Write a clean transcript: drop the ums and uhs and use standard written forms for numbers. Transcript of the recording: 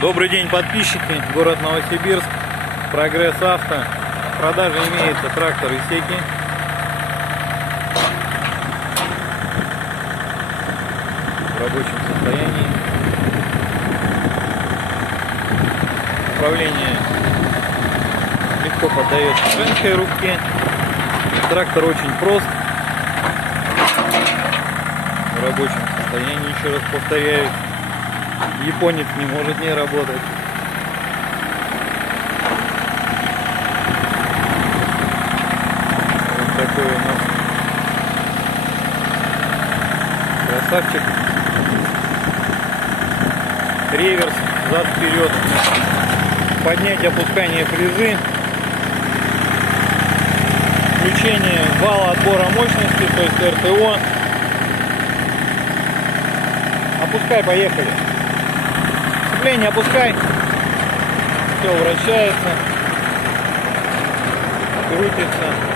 Добрый день, подписчики. Город Новосибирск. Прогресс Авто. В продаже имеется трактор Исеки. В рабочем состоянии. Управление легко поддается женской руке. Трактор очень прост. В рабочем состоянии, еще раз повторяю. Японец не может не работать. Вот такой у нас красавчик. Реверс, зад вперед. Поднятие, опускание фрезы. Включение вала отбора мощности, то есть РТО. Опускай, поехали. Сцепление опускай. Все вращается, крутится.